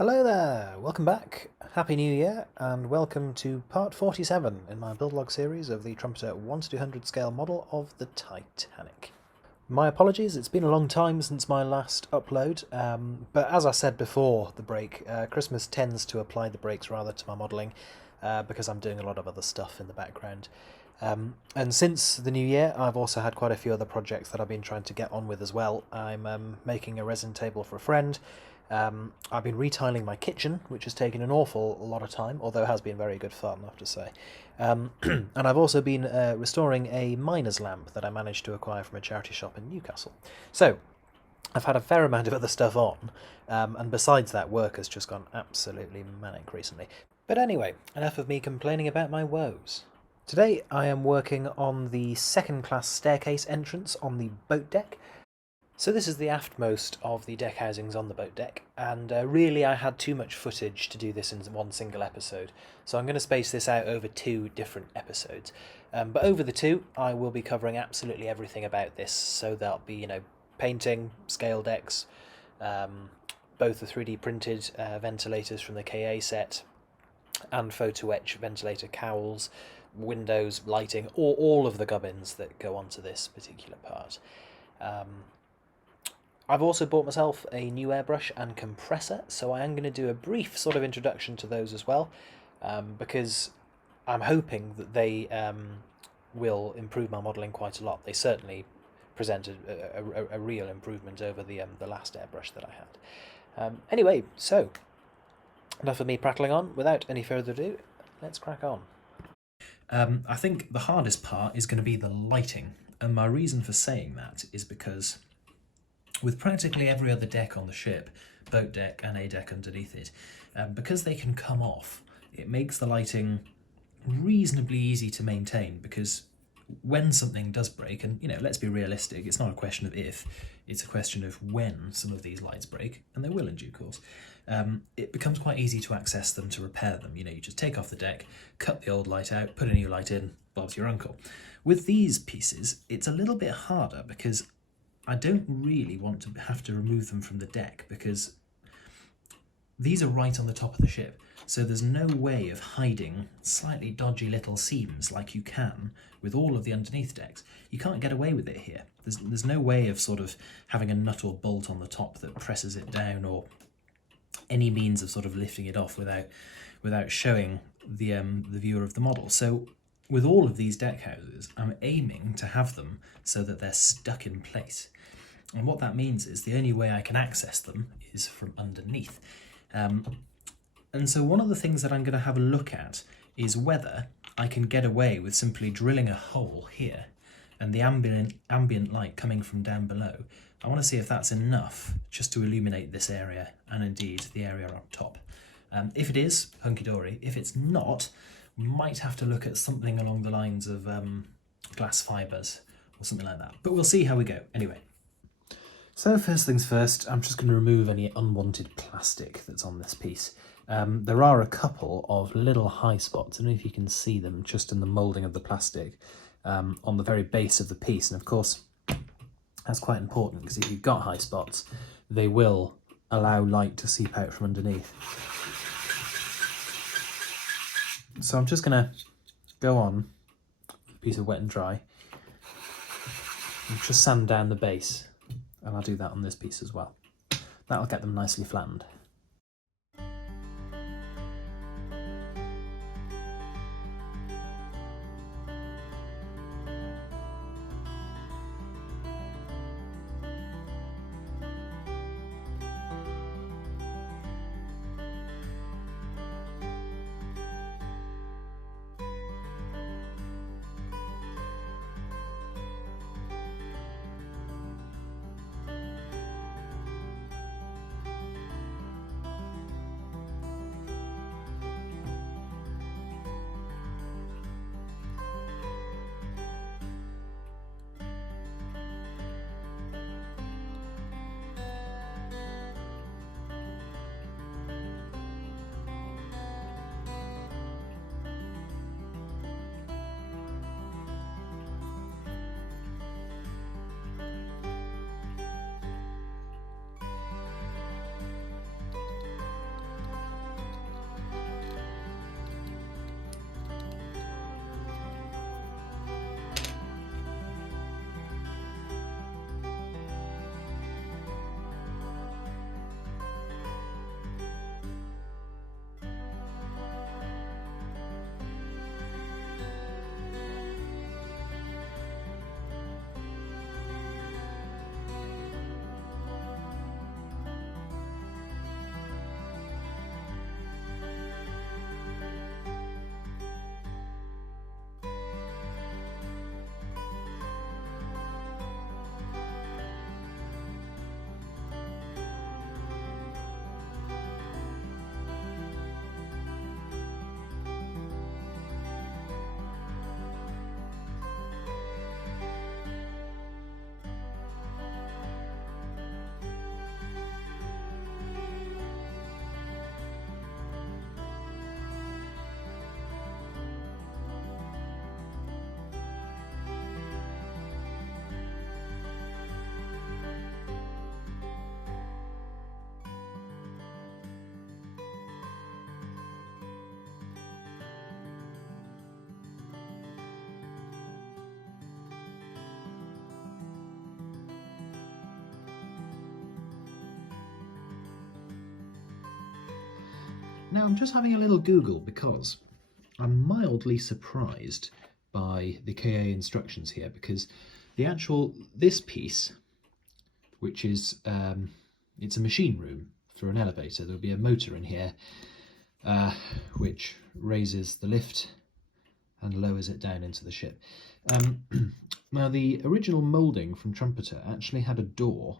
Hello there, welcome back, Happy New Year, and welcome to part 47 in my build log series of the Trumpeter 1:200 scale model of the Titanic. My apologies, it's been a long time since my last upload, but as I said before the break, Christmas tends to apply the brakes rather to my modelling because I'm doing a lot of other stuff in the background. And since the new year, I've also had quite a few other projects that I've been trying to get on with as well. I'm making a resin table for a friend. I've been retiling my kitchen, which has taken an awful lot of time, although it has been very good fun, I have to say. And I've also been restoring a miner's lamp that I managed to acquire from a charity shop in Newcastle. So, I've had a fair amount of other stuff on, and besides that, work has just gone absolutely manic recently. But anyway, enough of me complaining about my woes. Today I am working on the second class staircase entrance on the boat deck. So this is the aftmost of the deck housings on the boat deck, and really I had too much footage to do this in one single episode, so I'm going to space this out over two different episodes. But over the two, I will be covering absolutely everything about this, so there'll be, painting, Scaledecks, both the 3D printed ventilators from the KA set, and photo-etched ventilator cowls, windows, lighting, or all of the gubbins that go onto this particular part. I've also bought myself a new airbrush and compressor, so I am going to do a brief sort of introduction to those as well, because I'm hoping that they will improve my modelling quite a lot. They certainly presented a real improvement over the last airbrush that I had. Anyway, so enough of me prattling on. Without any further ado, let's crack on. I think the hardest part is going to be the lighting, and my reason for saying that is because with practically every other deck on the ship, boat deck and a deck underneath it, because they can come off, it makes the lighting reasonably easy to maintain, because when something does break, and let's be realistic, it's not a question of if, it's a question of when some of these lights break, and they will in due course, it becomes quite easy to access them, to repair them. You just take off the deck, cut the old light out, put a new light in, Bob's your uncle. With these pieces, it's a little bit harder because I don't really want to have to remove them from the deck, because these are right on the top of the ship, so there's no way of hiding slightly dodgy little seams like you can with all of the underneath decks. You can't get away with it here. There's no way of sort of having a nut or bolt on the top that presses it down, or any means of sort of lifting it off without showing the viewer of the model. So with all of these deck houses, I'm aiming to have them so that they're stuck in place. And what that means is the only way I can access them is from underneath. And so one of the things that I'm going to have a look at is whether I can get away with simply drilling a hole here and the ambient light coming from down below. I want to see if that's enough just to illuminate this area and indeed the area on top. If it is, hunky-dory. If it's not, we might have to look at something along the lines of glass fibres or something like that. But we'll see how we go. Anyway. So first things first, I'm just going to remove any unwanted plastic that's on this piece. There are a couple of little high spots. I don't know if you can see them just in the moulding of the plastic on the very base of the piece. And of course, that's quite important, because if you've got high spots, they will allow light to seep out from underneath. So I'm just going to go on a piece of wet and dry and just sand down the base. And I'll do that on this piece as well. That'll get them nicely flattened. Now I'm just having a little Google because I'm mildly surprised by the KA instructions here, because this piece, which is it's a machine room for an elevator. There'll be a motor in here which raises the lift and lowers it down into the ship. Now the original moulding from Trumpeter actually had a door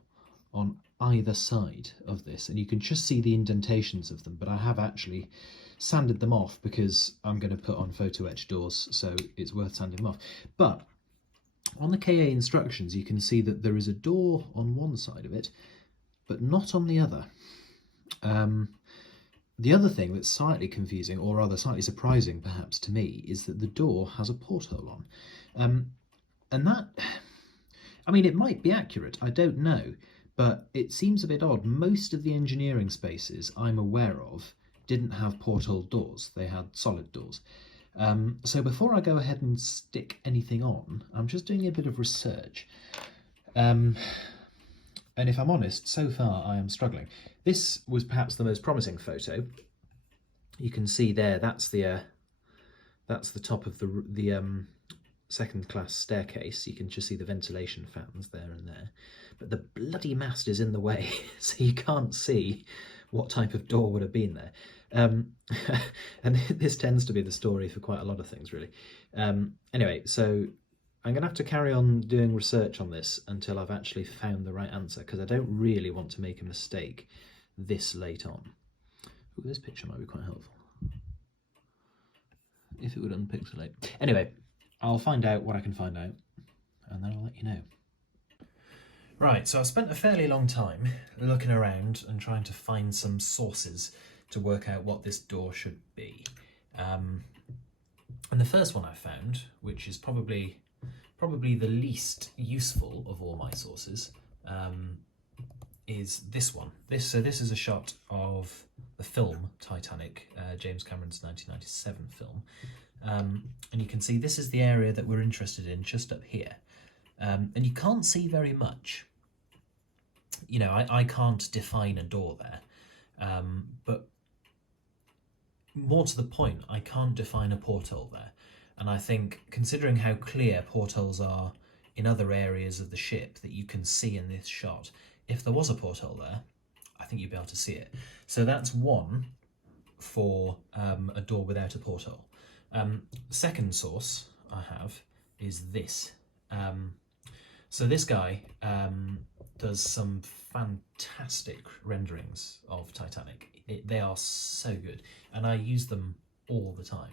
on either side of this, and you can just see the indentations of them, but I have actually sanded them off because I'm going to put on photo-etched doors, so it's worth sanding them off. But on the KA instructions you can see that there is a door on one side of it but not on the other. The other thing that's slightly confusing, or rather slightly surprising perhaps to me, is that the door has a porthole on. And that, I mean, it might be accurate, I don't know, but it seems a bit odd. Most of the engineering spaces I'm aware of didn't have porthole doors, they had solid doors. So before I go ahead and stick anything on, I'm just doing a bit of research. And if I'm honest, so far I am struggling. This was perhaps the most promising photo. You can see there, that's the top of the second class staircase. You can just see the ventilation fans there and there. But the bloody mast is in the way, so you can't see what type of door would have been there. And this tends to be the story for quite a lot of things, really. Anyway, so I'm going to have to carry on doing research on this until I've actually found the right answer, because I don't really want to make a mistake this late on. Ooh, this picture might be quite helpful, if it would unpixelate. Anyway, I'll find out what I can find out, and then I'll let you know. Right, so I've spent a fairly long time looking around and trying to find some sources to work out what this door should be. And the first one I found, which is probably the least useful of all my sources, is this one. This is a shot of the film Titanic, James Cameron's 1997 film. And you can see this is the area that we're interested in, just up here. And you can't see very much. You know, I can't define a door there, but more to the point, I can't define a porthole there. And I think, considering how clear portholes are in other areas of the ship that you can see in this shot, if there was a porthole there, I think you'd be able to see it. So that's one for a door without a porthole. Second source I have is this. So this guy does some fantastic renderings of Titanic. They are so good, and I use them all the time.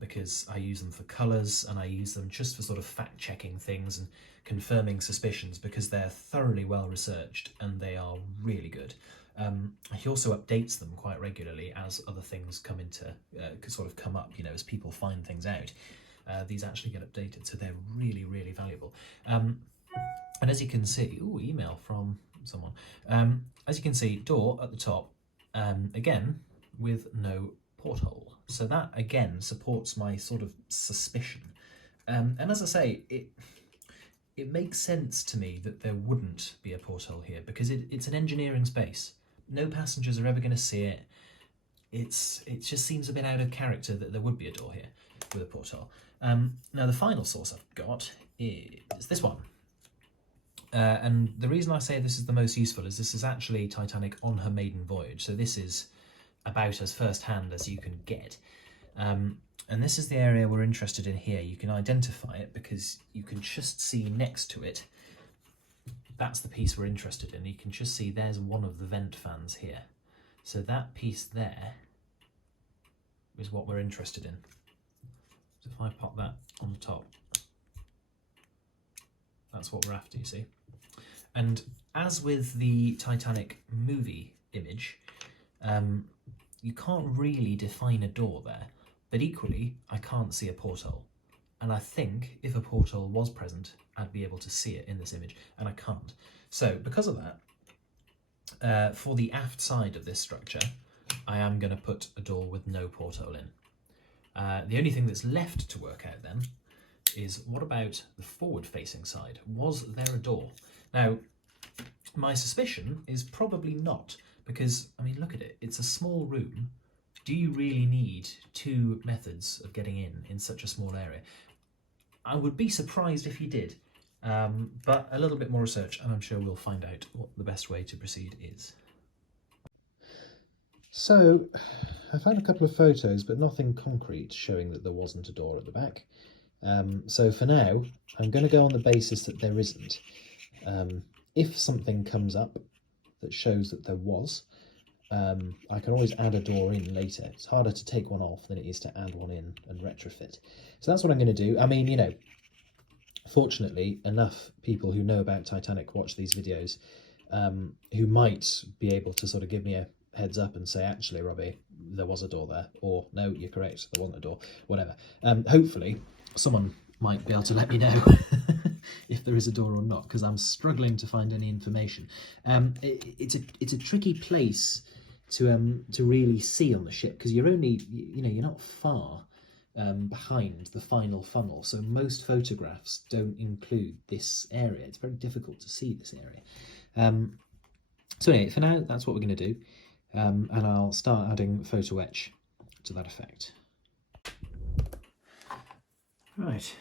Because I use them for colours, and I use them just for sort of fact-checking things and confirming suspicions, because they're thoroughly well researched and they are really good. He also updates them quite regularly as other things come up, you know, as people find things out. These actually get updated, so they're really, really valuable. And as you can see, email from someone. As you can see, door at the top, again, with no porthole. So that, again, supports my sort of suspicion. And as I say, it makes sense to me that there wouldn't be a porthole here, because it's an engineering space. No passengers are ever going to see it. It just seems a bit out of character that there would be a door here with a porthole. Now, the final source I've got is this one. And the reason I say this is the most useful is this is actually Titanic on her maiden voyage. So this is about as first-hand as you can get. And this is the area we're interested in here. You can identify it because you can just see next to it. That's the piece we're interested in. You can just see there's one of the vent fans here. So that piece there is what we're interested in. So if I pop that on the top, that's what we're after, you see. And as with the Titanic movie image, you can't really define a door there, but equally, I can't see a porthole. And I think if a porthole was present, I'd be able to see it in this image, and I can't. So because of that, for the aft side of this structure, I am going to put a door with no porthole in. The only thing that's left to work out then is, what about the forward-facing side? Was there a door? Now, my suspicion is probably not, because, I mean, look at it. It's a small room do you really need two methods of getting in such a small area? I would be surprised if you did, but a little bit more research and I'm sure we'll find out what the best way to proceed is. So, I found a couple of photos, but nothing concrete showing that there wasn't a door at the back. So for now, I'm going to go on the basis that there isn't. If something comes up that shows that there was, I can always add a door in later. It's harder to take one off than it is to add one in and retrofit. So that's what I'm going to do. I mean, you know, fortunately, enough people who know about Titanic watch these videos who might be able to sort of give me a heads up and say, actually, Robbie, there was a door there, or no, you're correct, there wasn't a door, whatever. Hopefully, someone might be able to let me know if there is a door or not, because I'm struggling to find any information. It's a tricky place to really see on the ship, because you're only, you know, you're not far behind the final funnel, so most photographs don't include this area. It's very difficult to see this area. So anyway, for now, that's what we're going to do, and I'll start adding photo etch to that effect. Right.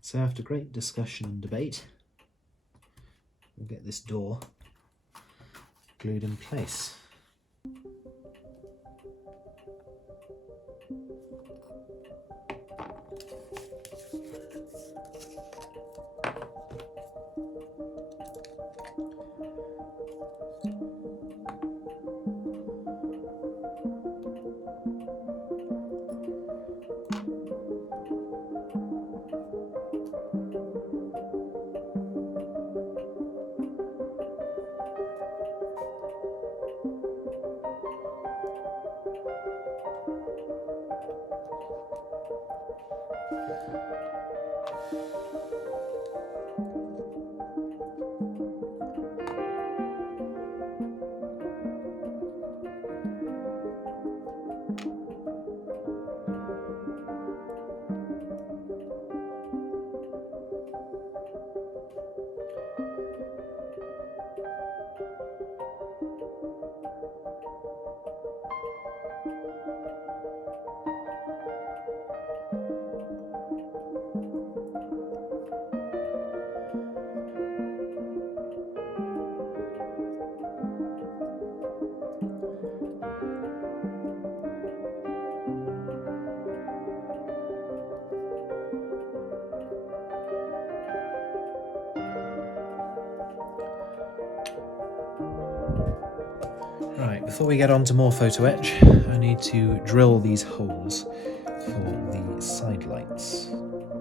So after great discussion and debate, we'll get this door glued in place. Right, before we get on to more photo etch, I need to drill these holes for the side lights.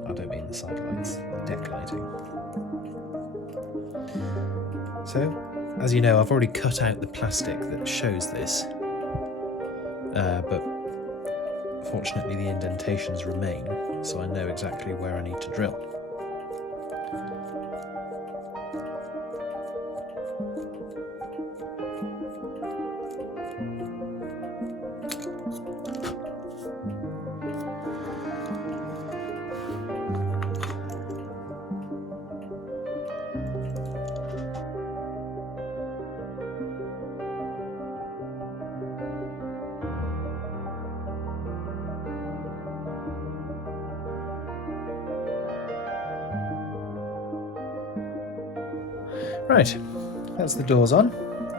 I don't mean the side lights, the deck lighting. So, as you know, I've already cut out the plastic that shows this, but fortunately the indentations remain, so I know exactly where I need to drill. Right, that's the doors on,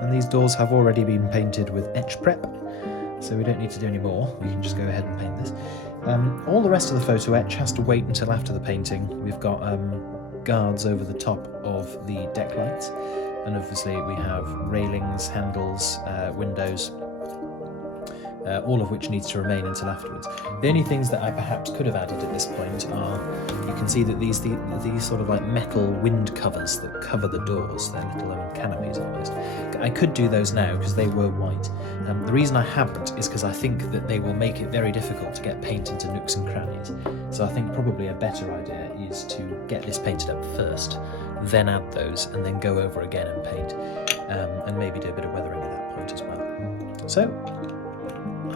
and these doors have already been painted with etch prep, so we don't need to do any more. We can just go ahead and paint this. All the rest of the photo etch has to wait until after the painting. We've got guards over the top of the deck lights, and obviously we have railings, handles, windows, all of which needs to remain until afterwards. The only things that I perhaps could have added at this point are, you can see that these sort of like metal wind covers that cover the doors, they're little canopies almost. I could do those now because they were white. The reason I haven't is because I think that they will make it very difficult to get paint into nooks and crannies. So I think probably a better idea is to get this painted up first, then add those, and then go over again and paint, and maybe do a bit of weathering at that point as well. So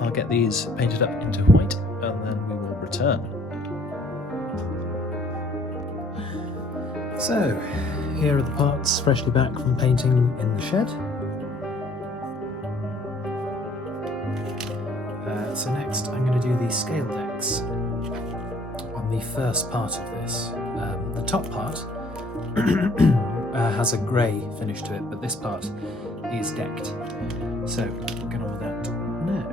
I'll get these painted up into white and then we will return. So, here are the parts freshly back from painting in the shed. So next I'm going to do the Scaledecks on the first part of this. The top part has a grey finish to it, but this part is decked. So we'll get on with that now.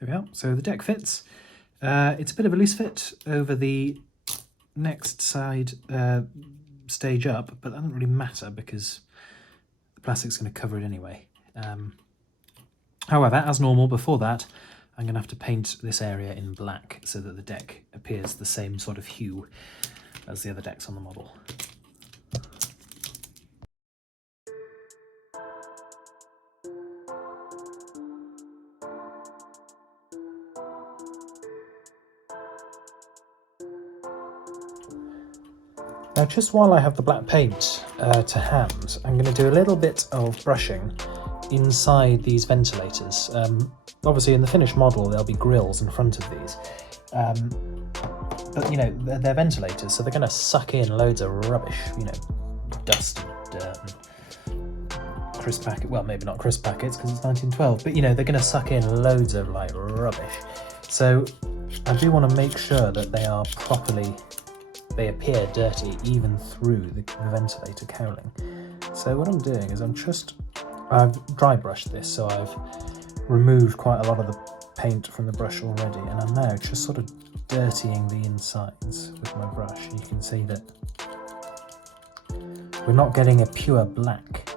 There we are. So the deck fits. It's a bit of a loose fit over the next side stage up, but that doesn't really matter because the plastic's going to cover it anyway. However, as normal before that, I'm going to have to paint this area in black so that the deck appears the same sort of hue as the other decks on the model. Now, just while I have the black paint to hand, I'm going to do a little bit of brushing inside these ventilators. Obviously in the finished model there'll be grills in front of these, but you know, they're ventilators, so they're going to suck in loads of rubbish, you know, dust and dirt and crisp packet, well maybe not crisp packets because it's 1912, but you know, they're going to suck in loads of like rubbish. So I do want to make sure that they are properly, they appear dirty even through the ventilator cowling. So what I'm doing is I've dry brushed this, so I've removed quite a lot of the paint from the brush already, and I'm now just sort of dirtying the insides with my brush. You can see that we're not getting a pure black,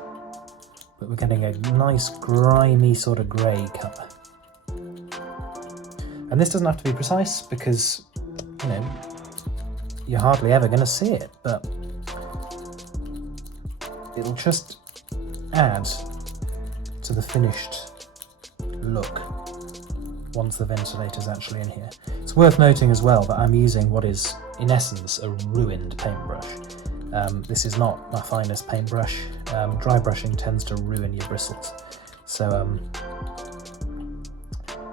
but we're getting a nice grimy sort of grey colour. And this doesn't have to be precise because, you know, you're hardly ever going to see it, but it'll just add to the finished look once the ventilator's actually in here. It's worth noting as well that I'm using what is in essence a ruined paintbrush. This is not my finest paintbrush. Dry brushing tends to ruin your bristles, so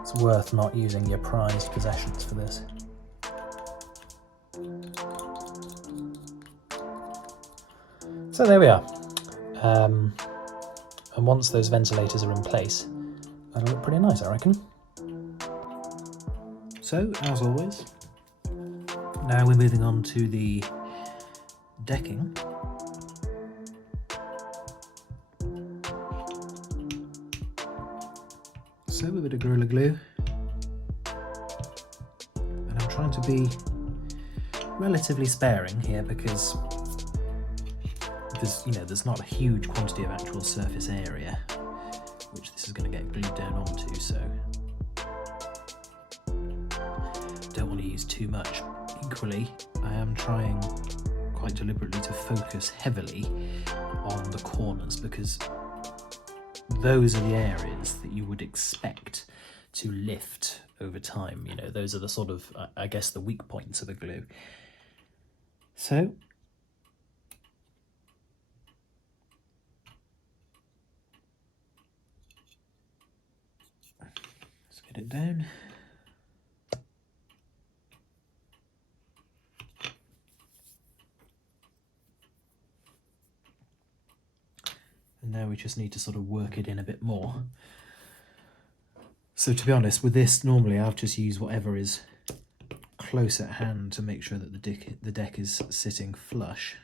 it's worth not using your prized possessions for this. So there we are. And once those ventilators are in place, that'll look pretty nice, I reckon. So, as always, now we're moving on to the decking. So, a bit of Gorilla Glue. And I'm trying to be relatively sparing here because there's not a huge quantity of actual surface area which this is going to get glued down onto, so don't want to use too much. Equally, I am trying quite deliberately to focus heavily on the corners because those are the areas that you would expect to lift over time. You know, those are the sort of, I guess, the weak points of the glue. So it down. And now we just need to sort of work it in a bit more. So to be honest, with this, normally I've just used whatever is close at hand to make sure that the deck is sitting flush.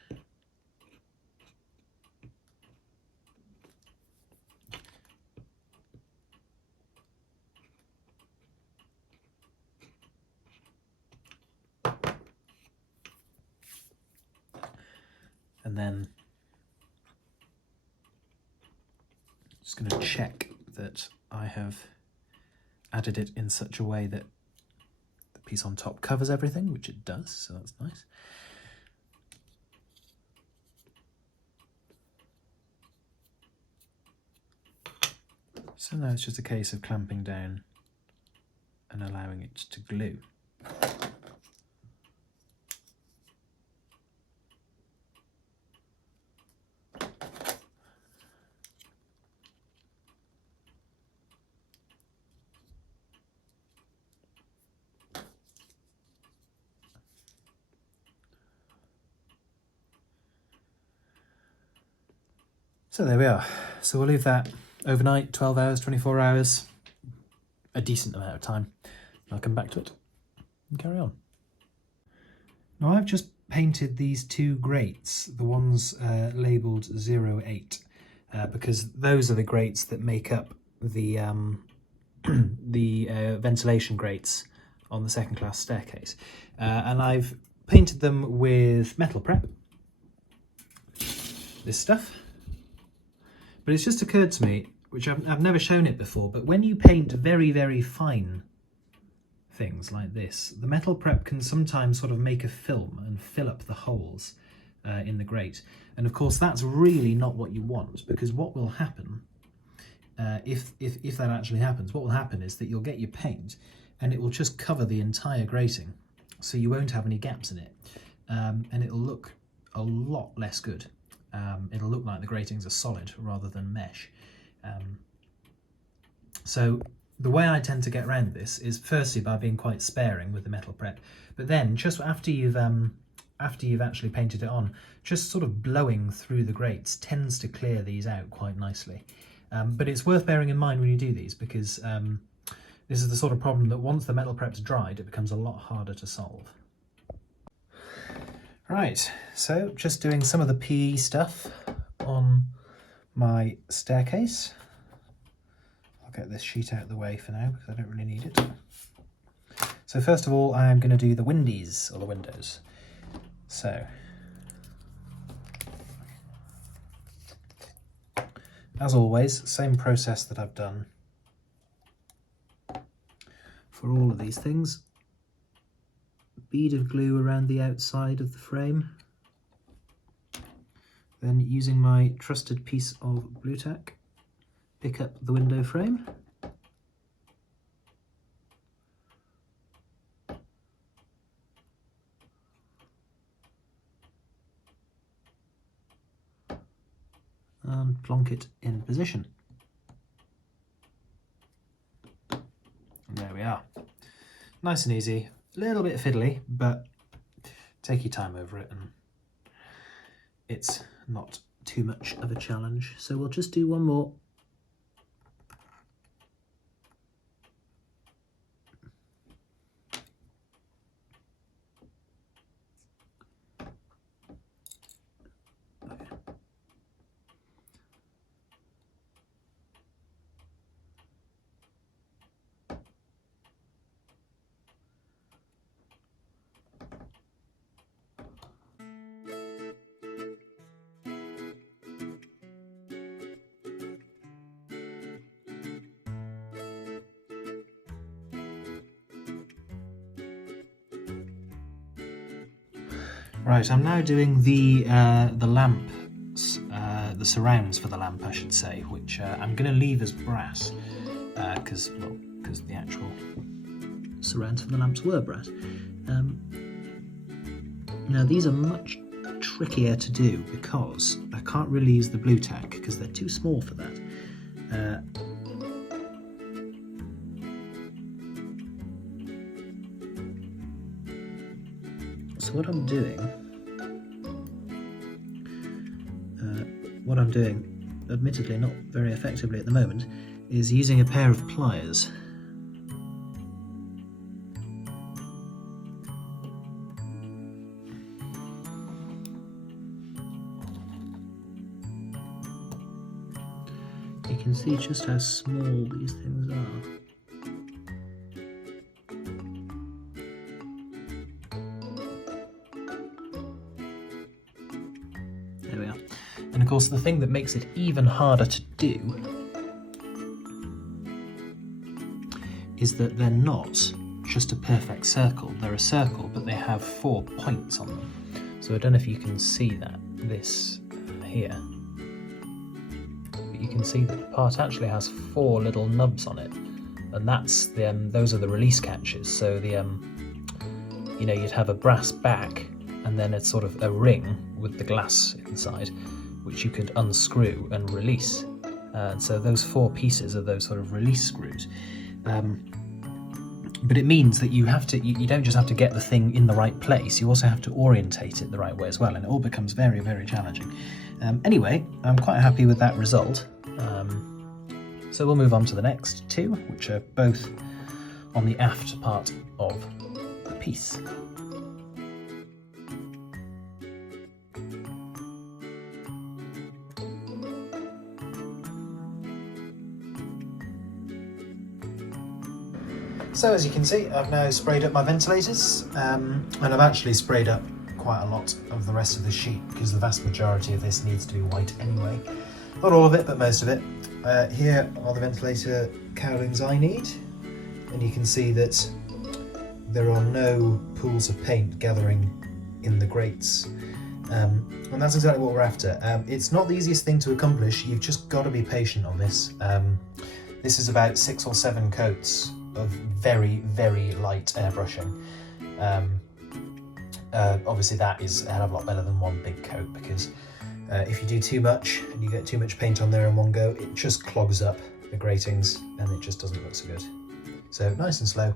And then just going to check that I have added it in such a way that the piece on top covers everything, which it does, so that's nice. So now it's just a case of clamping down and allowing it to glue. So there we are. So we'll leave that overnight, 12 hours, 24 hours, a decent amount of time. I'll come back to it and carry on. Now I've just painted these two grates, the ones labelled 08, because those are the grates that make up the ventilation grates on the second class staircase. And I've painted them with metal prep, this stuff. But it's just occurred to me, which I've never shown it before, but when you paint very, very fine things like this, the metal prep can sometimes sort of make a film and fill up the holes in the grate. And of course that's really not what you want, because what will happen, if that actually happens, what will happen is that you'll get your paint and it will just cover the entire grating, so you won't have any gaps in it, and it'll look a lot less good. It'll look like the gratings are solid rather than mesh. So the way I tend to get around this is firstly by being quite sparing with the metal prep, but then just after you've actually painted it on, just sort of blowing through the grates tends to clear these out quite nicely. But it's worth bearing in mind when you do these, because this is the sort of problem that once the metal prep's dried, it becomes a lot harder to solve. Right, so just doing some of the PE stuff on my staircase. I'll get this sheet out of the way for now because I don't really need it. So first of all, I'm going to do the windies, or the windows. So, as always, same process that I've done for all of these things. Bead of glue around the outside of the frame, then using my trusted piece of blue tack, pick up the window frame, and plonk it in position. And there we are. Nice and easy. A little bit fiddly, but take your time over it and it's not too much of a challenge. So we'll just do one more. Right, I'm now doing the lamps, the surrounds for the lamp, I should say, which I'm going to leave as brass, because the actual surrounds for the lamps were brass. Now these are much trickier to do because I can't really use the blue tack because they're too small for that. So what I'm doing, admittedly not very effectively at the moment, is using a pair of pliers. can see just how small these things are. There we are. And of course the thing that makes it even harder to do is that they're not just a perfect circle. They're a circle, but they have 4 points on them. So I don't know if you can see this here. But you can see that the part actually has 4 little nubs on it. And that's those are the release catches. So you know, you'd have a brass back and then it's sort of a ring with the glass inside, which you could unscrew and release. And so those 4 pieces are those sort of release screws. But it means that you don't just have to get the thing in the right place, you also have to orientate it the right way as well, and it all becomes very, very challenging. Anyway, I'm quite happy with that result. So we'll move on to the next 2, which are both on the aft part of the piece. So as you can see, I've now sprayed up my ventilators, and I've actually sprayed up quite a lot of the rest of the sheet because the vast majority of this needs to be white anyway. Not all of it, but most of it. Here are the ventilator cowlings I need, and you can see that there are no pools of paint gathering in the grates. And that's exactly what we're after. It's not the easiest thing to accomplish, you've just got to be patient on this. This is about 6 or 7 coats of very, very light airbrushing. Obviously that is a hell of a lot better than 1 big coat, because if you do too much and you get too much paint on there in one go, it just clogs up the gratings and it just doesn't look so good. So nice and slow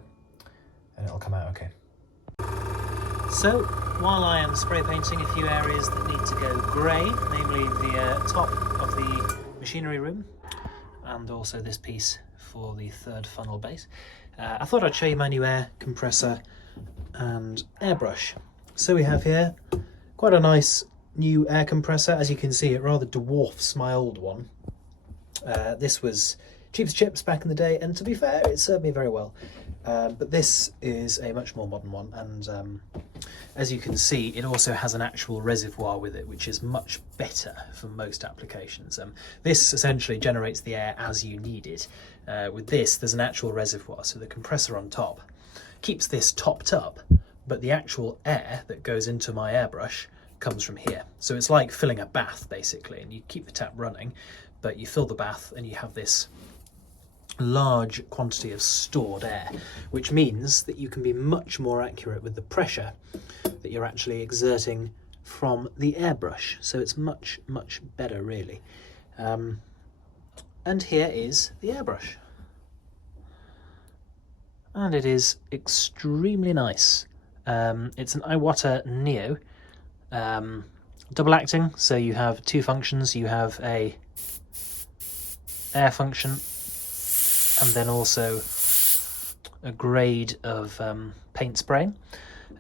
and it'll come out okay. So while I am spray painting a few areas that need to go grey, namely the top of the machinery room and also this piece for the 3rd funnel base, I thought I'd show you my new air compressor and airbrush. So we have here quite a nice new air compressor. As you can see, it rather dwarfs my old one. This was cheap as chips back in the day, and to be fair, it served me very well. But this is a much more modern one, and as you can see, it also has an actual reservoir with it, which is much better for most applications. This essentially generates the air as you need it. With this, there's an actual reservoir, so the compressor on top keeps this topped up, but the actual air that goes into my airbrush comes from here. So it's like filling a bath, basically, and you keep the tap running, but you fill the bath and you have this large quantity of stored air, which means that you can be much more accurate with the pressure that you're actually exerting from the airbrush. So it's much, much better, really. And here is the airbrush. And it is extremely nice. It's an Iwata Neo, double acting, so you have 2 functions. You have a air function and then also a grade of paint spraying.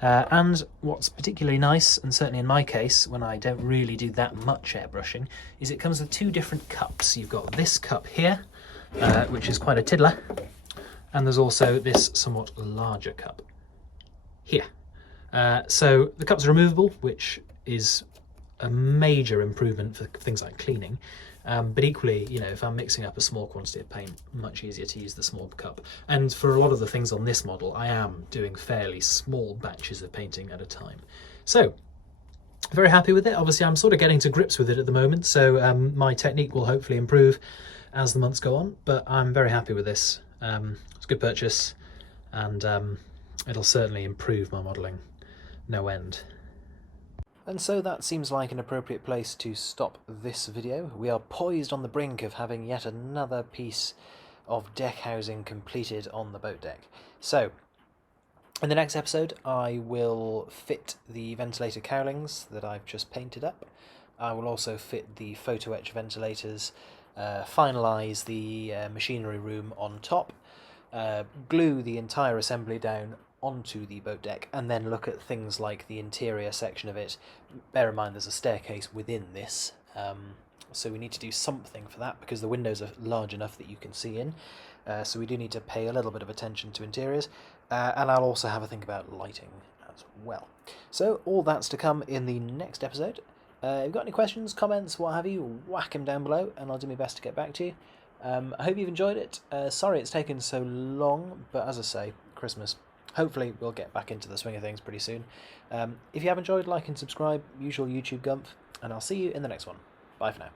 And what's particularly nice, and certainly in my case, when I don't really do that much airbrushing, is it comes with 2 different cups. You've got this cup here, which is quite a tiddler, and there's also this somewhat larger cup here. So the cups are removable, which is a major improvement for things like cleaning. But equally, you know, if I'm mixing up a small quantity of paint, much easier to use the small cup. And for a lot of the things on this model, I am doing fairly small batches of painting at a time. So, very happy with it. Obviously, I'm sort of getting to grips with it at the moment, so my technique will hopefully improve as the months go on, but I'm very happy with this. It's a good purchase, and it'll certainly improve my modelling no end. And so that seems like an appropriate place to stop this video. We are poised on the brink of having yet another piece of deck housing completed on the boat deck. So, in the next episode I will fit the ventilator cowlings that I've just painted up. I will also fit the photo-etched ventilators, finalise the machinery room on top, glue the entire assembly down onto the boat deck, and then look at things like the interior section of it. Bear in mind there's a staircase within this, So we need to do something for that because the windows are large enough that you can see in. So we do need to pay a little bit of attention to interiors. And I'll also have a think about lighting as well. So all that's to come in the next episode. If you've got any questions, comments, what have you, whack them down below and I'll do my best to get back to you. I hope you've enjoyed it. Sorry it's taken so long, but as I say, Christmas. Hopefully we'll get back into the swing of things pretty soon. If you have enjoyed, like and subscribe, usual YouTube gumph, and I'll see you in the next one. Bye for now.